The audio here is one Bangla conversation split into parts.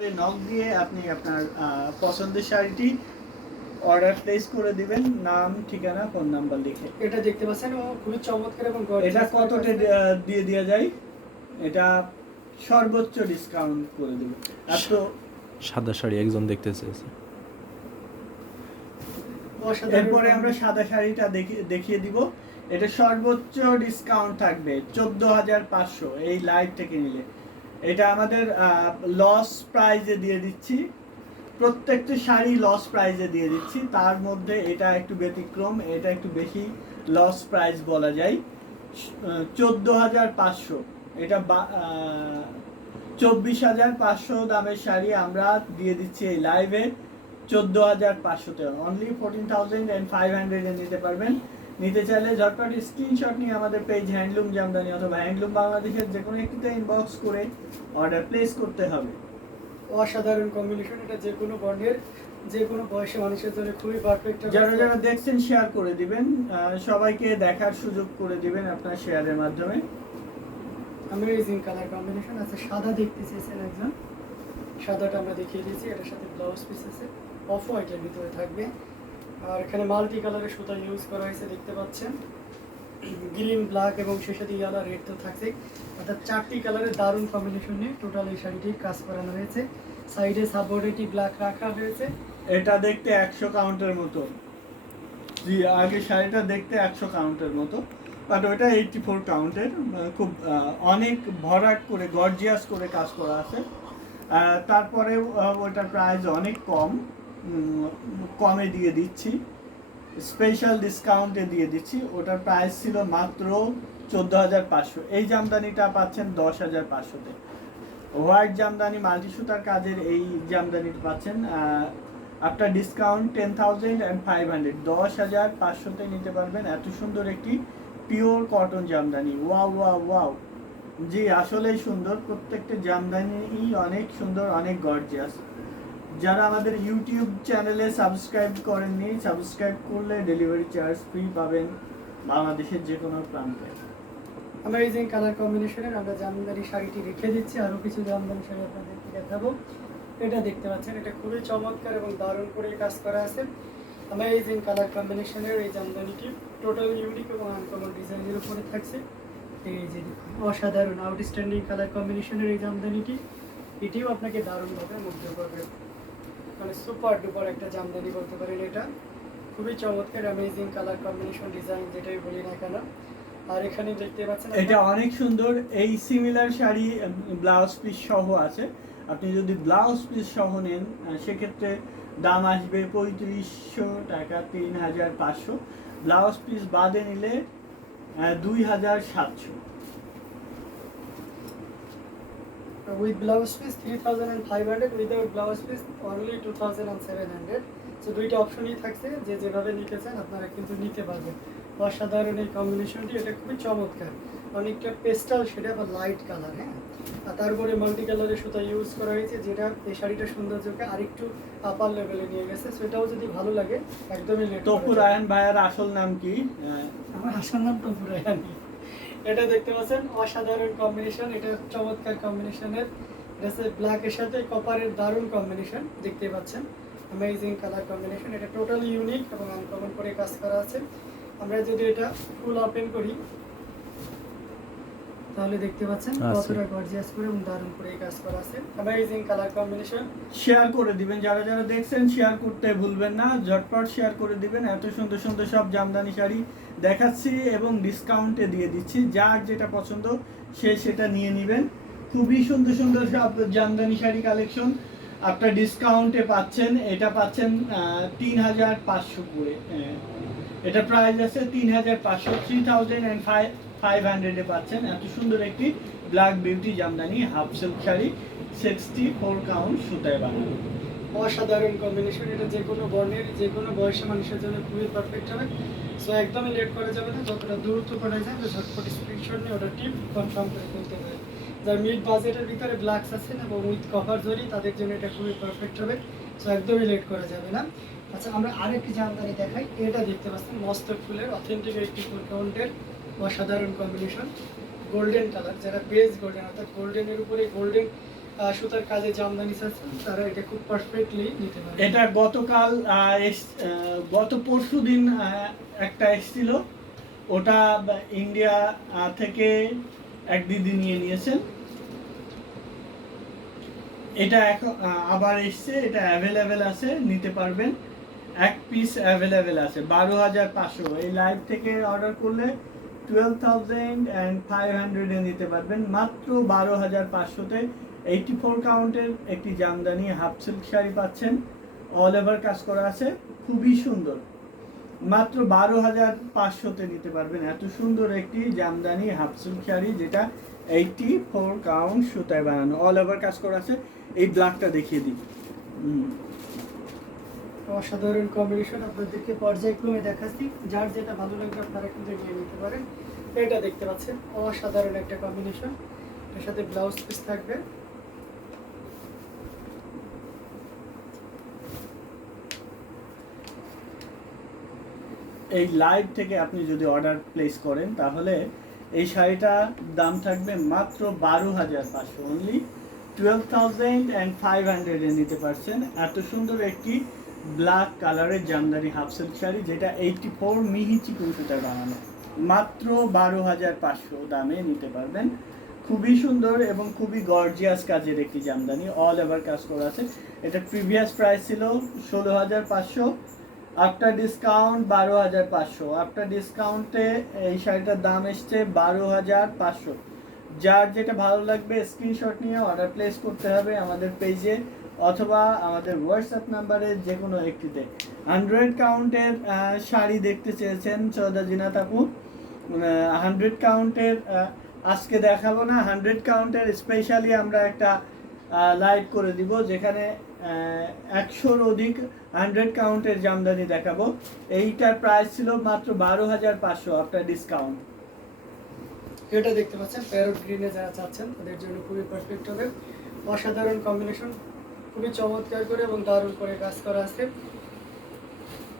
নক দিয়ে আপনি আপনার পছন্দের শাড়িটি অর্ডার প্লেস করে দিবেন, নাম, ঠিকানা, ফোন নাম্বার লিখে। এটা দেখতে পাচ্ছেন খুবই চমৎকার এবং এটা কততে দিয়ে দেওয়া যায়? এটা সর্বোচ্চ ডিসকাউন্ট করে দেব। এত সাদা শাড়ি একজন দেখতে চেয়েছে। এরপরে আমরা সাদা শাড়িটা দেখিয়ে দিব। এটা সর্বোচ্চ ডিসকাউন্ট থাকবে 14,500 এই লাইভ থেকে নিলে। এটা আমাদের লস প্রাইজে দিয়ে দিচ্ছি, প্রত্যেকটা শাড়ি লস প্রাইজে দিয়ে দিচ্ছি। তার মধ্যে এটা একটু ব্যতিক্রম, এটা একটু বেশি লস প্রাইস বলা যায়। 14,500, এটা 24,500 দামের শাড়ি আমরা দিয়ে দিচ্ছি এই লাইভে 14,500-তে। অনলি 14,500 নিতে পারবেন। নিতে চাইলে ঝটপট স্ক্রিনশট নিয়ে আমাদের পেজ হ্যান্ডলুম জামদানি অথবা হ্যান্ডলুম বাংলাদেশের যে কোনো একটিতে ইনবক্স করে অর্ডার প্লেস করতে হবে। অসাধারণ কম্বিনেশন, এটা যে কোনো বর্ণের যে কোনো বয়সী মানুষের জন্য খুবই পারফেক্ট। যারা দেখছেন শেয়ার করে দিবেন, সবাইকে দেখার সুযোগ করে দিবেন আপনার শেয়ারের মাধ্যমে। অ্যামেজিং কালার কম্বিনেশন আছে। সাদা দেখতে চেয়েছেন একজন, সাদাটা আমরা দেখিয়ে দিয়েছি। এটার সাথে ব্লাউজ পিস আছে, অফ হোয়াইটের ভিতরে থাকবে। আর এখানে মাল্টি কালারের সুতা ইউজ করা হয়েছে দেখতে পাচ্ছেন, গ্রিন, ব্ল্যাক এবং শেষে দিয়ে আলাদা রেড তো থাকছে। অর্থাৎ 4টি কালারের দারুণ কম্বিনেশন নিয়ে টোটাল এই শাড়িটি কাজ করানো হয়েছে। সাইডে সাববর্ডেটি ব্ল্যাক রাখা হয়েছে। এটা দেখতে 100 কাউন্টের মতো। জি, আগে শাড়িটা দেখতে 100 কাউন্টের মতো, বাট ওইটা 84 কাউন্টের। খুব অনেক ভরাট করে গর্জিয়াস করে কাজ করা আছে। তারপরে ওইটার প্রাইস অনেক কমে দিয়ে দিচ্ছি, স্পেশাল ডিসকাউন্টে দিয়ে দিচ্ছি। ওটার প্রাইস ছিল মাত্র 14,500। এই জামদানিটা পাচ্ছেন 10,500-তে। হোয়াইট জামদানি মাল্টি সুতার কাজের এই জামদানিটা পাচ্ছেন আপনার ডিসকাউন্ট 10,500, 10,500-তে নিতে পারবেন। এত সুন্দর একটি pure cotton Jamdani. Wow wow wow, জি আসলেই সুন্দর। প্রত্যেকটা জামদানি অনেক সুন্দর, অনেক গর্জিয়াস। যারা আমাদের ইউটিউব চ্যানেলে সাবস্ক্রাইব করেননি, সাবস্ক্রাইব করলে ডেলিভারি চার্জ ফ্রি পাবেন বাংলাদেশের যে কোনো প্রান্তে। অ্যামেজিং কালার কম্বিনেশনের আমরা জামদানি শাড়িটি রেখে দিচ্ছি। আরও কিছু জামদানি শাড়ি আপনাদেরকে দেখাবো। এটা দেখতে পাচ্ছেন, এটা খুবই চমৎকার এবং দারুণ করে কাজ করা আছে। অ্যামেজিং কালার কম্বিনেশনের এই জামদানিটি টোটাল ইউনিক এবং আনকমন ডিজাইনের উপরে থাকছে। এই যে অসাধারণ আউটস্ট্যান্ডিং কালার কম্বিনেশনের এই জামদানিটি, এটিও আপনাকে দারুণভাবে মুগ্ধ করবে। মানে সুপার ডুপার একটা জামদানি বলতে পারেন। এটা খুবই চমৎকার অ্যামেজিং কালার কম্বিনেশন ডিজাইন যেটাই বলি না কেন। আর এখানে দেখতে পাচ্ছেন এটা অনেক সুন্দর। এই সিমিলার শাড়ি ব্লাউজ পিস সহ আছে। আপনি যদি ব্লাউজ পিস সহ নেন সেক্ষেত্রে দাম আসবে 3,500 টাকা, 3,500। ব্লাউজ পিস বাদে নিলে 2,700। with blouse piece 3,500, without blouse piece only 2,700। So দুইটা অপশনই থাকছে, যে যেভাবে নিতে চান আপনারা কিন্তু নিতে পারবেন। অসাধারণ এই কম্বিনেশনটি, এটা খুবই চমৎকার। অনেকটা পেস্টাল শেডে বা লাইট কালার, হ্যাঁ। আর তারপরে মাল্টি কালারের সুতা ইউজ করা হয়েছে, যেটা এই শাড়িটা সৌন্দর্যকে আরেকটু আপার লেভেলে নিয়ে গেছে। সেটাও যদি ভালো লাগে একদমই লেট। তপু রায়হান ভাইয়ের আসল নাম কি? আমার আসল নাম তপু রায়হান। এটা দেখতে পাচ্ছেন অসাধারণ কম্বিনেশন, এটা চমৎকার কম্বিনেশনের। এটা ব্ল্যাকের সাথে কপারের দারুণ কম্বিনেশন দেখতে পাচ্ছেন। অ্যামেজিং কালার কম্বিনেশন, এটা টোটালি ইউনিক এবং আনকমন করে কাজ করা আছে। আমরা যদি এটা ফুল ওপেন করি তাহলে দেখতে পাচ্ছেন কতটা গর্জিয়াস করে এবং দারুণ করে কাজ করা আছে। Amazing colour combination. শেয়ার করে দিবেন, যারা দেখছেন শেয়ার করতে ভুলবেন না, ঝটপট শেয়ার করে দিবেন। এত সুন্দর সুন্দর সব জামদানি শাড়ি দেখাচ্ছি এবং ডিসকাউন্টে দিয়ে দিচ্ছি। যার যেটা পছন্দ সে সেটা নিয়ে নেবেন। খুবই সুন্দর সুন্দর সব জামদানি শাড়ি কালেকশন আপনার ডিসকাউন্টে পাচ্ছেন। এটা পাচ্ছেন 3,500 করে। এটা প্রাইস আছে 3,500, 3,500-এ পাচ্ছেন এত সুন্দর একটি black beauty Jamdani half silk sari, 64 count সুতায় বানানো। অসাধারণ কম্বিনেশন, এটা যে কোনো বর্ণের যে কোনো বয়সী মানুষের জন্য খুবই পারফেক্ট হবে। সো একদমই লেট করা যাবে না, যতটা দ্রুত করা যায় তো ঝটপট স্ক্রিনশট নিয়ে ওটা টিপ কনফার্ম করে ফেলতে হবে। যার মিড বাজেটের ভিতরে ব্ল্যাকস আছেন এবং উইথ কভার জরি, তাদের জন্য এটা খুবই পারফেক্ট হবে। সো একদমই লেট করা যাবে না। আচ্ছা, আমরা আরেকটি জামদানি দেখাই। এটা দেখতে পাচ্ছেন মস্তক ফুলের অথেন্টিক 84 কাউন্টের অসাধারণ কম্বিনেশন, গোল্ডেন কালার, যারা বেজ গোল্ডেন অর্থাৎ গোল্ডেনের উপরে গোল্ডেন সুতার কাজে জামদানি চাচ্ছেন তারা এটা খুব পারফেক্টলি নিতে পারে। এটা গতকাল গত পরশু দিন একটা এসেছিল, ওটা ইন্ডিয়া থেকে এক দিদি নিয়ে নিয়েছেন। এটা এখন আবার এসছে, এটা অ্যাভেলেবেল আছে, নিতে পারবেন। এক পিস অ্যাভেলেবেল আছে 12,500। এই লাইভ থেকে অর্ডার করলে 12,500 নিতে পারবেন মাত্র 12,500-তে। 84 কাউন্টের একটি জামদানি হাফ সিল্ক শাড়ি পাচ্ছেন, অল ওভার কাজ করা আছে, খুবই সুন্দর। মাত্র 12,500-তে নিতে পারবেন এত সুন্দর একটি জামদানি হাফ সিল্ক শাড়ি, যেটা 84 কাউন্ট সুতায় বানানো, অল ওভার কাজ করা আছে। এই ব্ল্যাকটা দেখিয়ে দিই। অসাধারণ কম্বিনেশন আপনাদেরকে পর্যায়ক্রমে দেখাচ্ছি, যার যেটা ভালো লাগবে আপনারা কিন্তু নিয়ে নিতে পারেন। এটা দেখতে পাচ্ছেন অসাধারণ একটা কম্বিনেশন, এর সাথে ব্লাউজ পিস থাকবে। এই লাইভ থেকে আপনি যদি অর্ডার প্লেস করেন তাহলে এই শাড়িটার দাম থাকবে মাত্র 12,500, অনলি 12,500 নিতে পারছেন। এত সুন্দর একটি ব্ল্যাক কালারের জামদানি হাফ সিল্ক শাড়ি, যেটা 84 মিহি চিকন সুতায় বানানো, মাত্র 12,500 দামে নিতে পারবেন। খুবই সুন্দর এবং খুবই গর্জিয়াস কাজের একটি জামদানি, অল ওভার কাজ করা আছে। এটা প্রিভিয়াস প্রাইস ছিল 16,500, আফটার ডিসকাউন্ট 12,500। আফটার ডিসকাউন্টে এই শাড়িটার দাম এসছে 12,500। যার যেটা ভালো লাগবে স্ক্রিনশট নিয়ে অর্ডার প্লেস করতে হবে আমাদের পেজে অথবা আমাদের হোয়াটসঅ্যাপ নাম্বারে যে কোনো একটিতে। 100 কাউন্টের শাড়ি দেখতে চেয়েছেন সৈয়দা জিনাত আপু, 100 কাউন্টের আজকে দেখাবো না। 100 কাউন্টের স্পেশালি আমরা একটা লাইভ করে দিব, যেখানে 100-র অধিক 100 কাউন্টের জামদানি দেখাবো। এইটার প্রাইস ছিল মাত্র 12,500 আফটার ডিসকাউন্ট। এটা দেখতে পাচ্ছেন প্যারট গ্রিনে যারা চাচ্ছেন তাদের জন্য খুবই পারফেক্ট হবে। অসাধারণ কম্বিনেশন, খুবই চমৎকার করে এবং দারুণ করে কাজ করা আছে।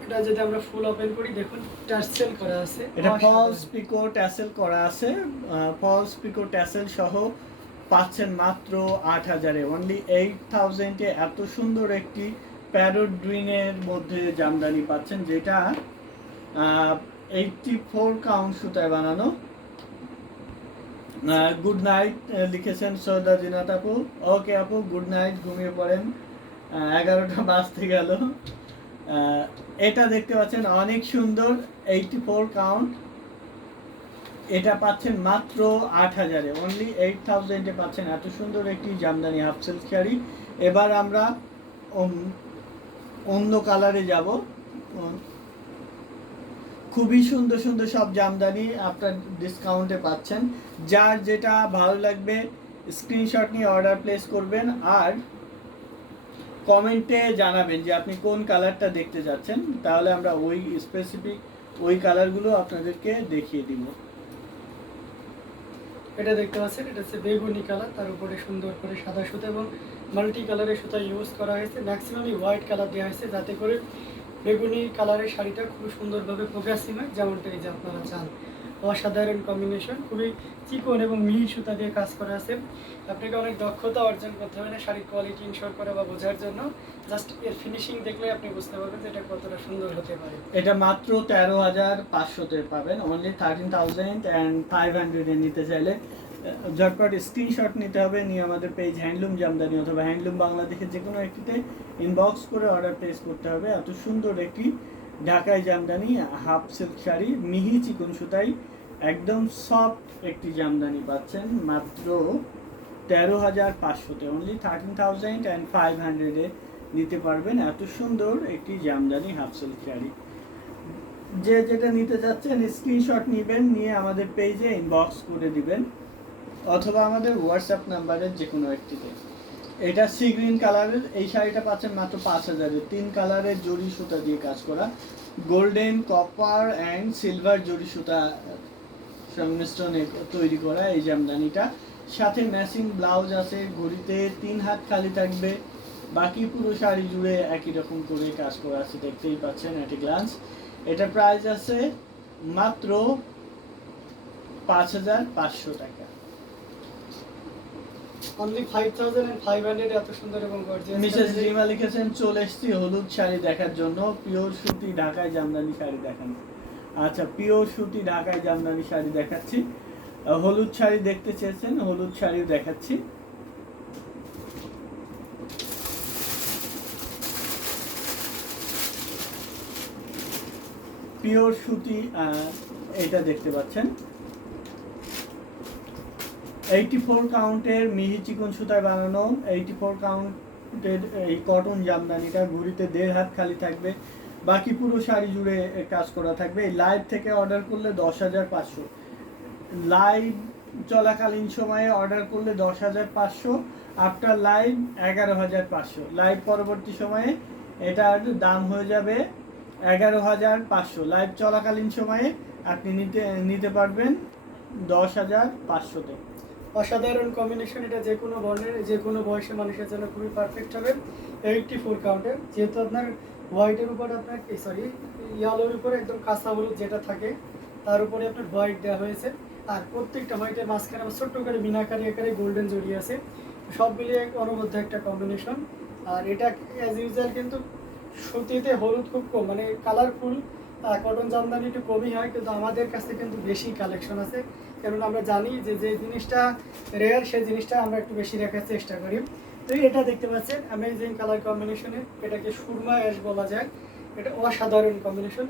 এটা যদি আমরা ফুল ওপেন করি দেখুন টার্সেল করা আছে, এটা ফলস পিকো ট্যাসেল করা আছে, ফলস পিকো ট্যাসেল সহ পাচ্ছেন মাত্র 8,000-এ, অনলি 8,000-এ এত সুন্দর একটি প্যারট গ্রিনের মধ্যে জামদানি পাচ্ছেন, যেটা 84 কাউন্ট সুতায় বানানো। গুড নাইট লিখেছেন সৈয়দা জিনাত আপু। ওকে আপু, গুড নাইট, ঘুমিয়ে পড়েন, 11টা বাজতে গেল। এটা দেখতে পাচ্ছেন অনেক সুন্দর 84 কাউন্ট, এটা পাচ্ছেন মাত্র 8,000-এ, অনলি 8,000-এ পাচ্ছেন এত সুন্দর একটি জামদানি হাফ সিল্ক শাড়ি। এবার আমরা অন্য কালারে যাব। খুবই সুন্দর সুন্দর সব জামদানি আপনার ডিসকাউন্টে পাচ্ছেন। যার যেটা ভালো লাগবে স্ক্রিনশট নিয়ে অর্ডার প্লেস করবেন আর কমেন্টে জানাবেন যে আপনি কোন কালারটা দেখতে যাচ্ছেন, তাহলে আমরা ওই স্পেসিফিক ওই কালারগুলো আপনাদেরকে দেখিয়ে দিব। এটা দেখতে পাচ্ছেন এটা হচ্ছে বেগুনি কালার, তার উপরে সুন্দর করে সাদা সুতা এবং মাল্টি কালারের সুতা ইউজ করা হয়েছে। ম্যাক্সিমামই হোয়াইট কালার দেওয়া হয়েছে যাতে করে বেগুনি কালারের শাড়িটা খুব সুন্দরভাবে ফোকাসিং হয়, যেমনটা এই যে আপনারা চান। অসাধারণ কম্বিনেশন, খুবই চিকন এবং মিহি সুতা দিয়ে কাজ করা আছে। আপনাকে অনেক দক্ষতা অর্জন করতে হবে না শাড়ির কোয়ালিটি ইনশোর করা বা বোঝার জন্য, জাস্ট এর ফিনিশিং দেখলে আপনি বুঝতে পারবেন যে এটা কতটা সুন্দর হতে পারে। এটা মাত্র 13,500-তে পাবেন, অনলি 13,500-এ নিতে চাইলে ঝটপট স্ক্রিনশট নিতে হবে, নিয়ে আমাদের পেজ হ্যান্ডলুম জামদানি অথবা হ্যান্ডলুম বাংলাদেশের যে কোনো একটিতে ইনবক্স করে অর্ডার প্লেস করতে হবে। এত সুন্দর একটি ঢাকাই জামদানি হাফ সিল্ক শাড়ি, মিহি চিকন সুতাই একদম সফট একটি জামদানি পাচ্ছেন মাত্র 13,500-তে, অনলি 13,500-এ নিতে পারবেন এত সুন্দর একটি জামদানি হাফ সিল্ক শাড়ি। যে যেটা নিতে চাচ্ছেন স্ক্রিনশট নেবেন, নিয়ে আমাদের পেজে ইনবক্স করে দিবেন অথবা আমাদের হোয়াটসঅ্যাপ নাম্বারের যে কোনো একটিতে। এটা সি গ্রিন কালারের এই শাড়িটা পাচ্ছেন মাত্র 5,000-এ, 3 কালারের জরি সুতা দিয়ে কাজ করা, গোল্ডেন, কপার অ্যান্ড সিলভার জরি সুতা সংমিশ্রণে তৈরি করা এই জামদানিটা। সাথে ম্যাচিং ব্লাউজ আছে, ঘড়িতে 3 হাত খালি থাকবে, বাকি পুরো শাড়ি জুড়ে একই রকম করে কাজ করা আছে, দেখতেই পাচ্ছেন এট এ গ্লান্স। এটা প্রাইস আছে মাত্র 5,500 টাকা। অনলি 5500 এত সুন্দর এবং গর্জিয়াস মিসেস রিমা লিখেছেন চলে এসেছি হলুদ শাড়ি দেখার জন্য, পিওর সুতি ঢাকায় জামদানি শাড়ি দেখান। আচ্ছা, পিওর সুতি ঢাকায় জামদানি শাড়ি দেখাচ্ছি। হলুদ শাড়ি দেখতে চেয়েছেন, হলুদ শাড়িও দেখাচ্ছি। পিওর সুতি এটা দেখতে পাচ্ছেন 84 কাউন্টের মিহি চিকন সুতায় বানানো 84 কাউন্টের এই কটন জামদানিটা ঘুরিতে 1.5 হাত খালি থাকবে, বাকি পুরো শাড়ি জুড়ে কাজ করা থাকবে। এই লাইভ থেকে অর্ডার করলে 10,500, লাইভ চলাকালীন সময়ে অর্ডার করলে 10,500, আফটার লাইভ 11,500, লাইভ পরবর্তী সময়ে এটার দাম হয়ে যাবে 11,500। লাইভ চলাকালীন সময়ে আপনি নিতে পারবেন 10,500-তে। অসাধারণ কম্বিনেশন, এটা যে কোনো বর্ণের যে কোনো বয়সের মানুষের জন্য খুবই পারফেক্ট হবে। 84 কাউন্টের, যেহেতু আপনার হোয়াইটের উপর আপনার সরি ইয়েলোর উপরে একদম কাঁচা হলুদ যেটা থাকে তার উপরে আপনার হোয়াইট দেওয়া হয়েছে, আর প্রত্যেকটা হোয়াইটের মাঝখানে আবার ছোট্ট করে মিনাকারি আকারে গোল্ডেন জড়িয়ে আছে, সব মিলিয়ে এক অনবদ্য একটা কম্বিনেশন। আর এটা অ্যাজ ইউজুয়াল কিন্তু সুতিতে হলুদ খুব কম, মানে কালারফুল কটন জামদানি একটু কমই হয়, কিন্তু আমাদের কাছে কিন্তু বেশি কালেকশন আছে, কারণ আমরা জানি যে যে জিনিসটা রেয়ার সেই জিনিসটা আমরা একটু বেশি রাখার চেষ্টা করি। তো এটা দেখতে পাচ্ছেন অ্যামেজিং কালার কম্বিনেশনে, এটাকে সুরমা অ্যাশ বলা যায়, এটা অসাধারণ কম্বিনেশন।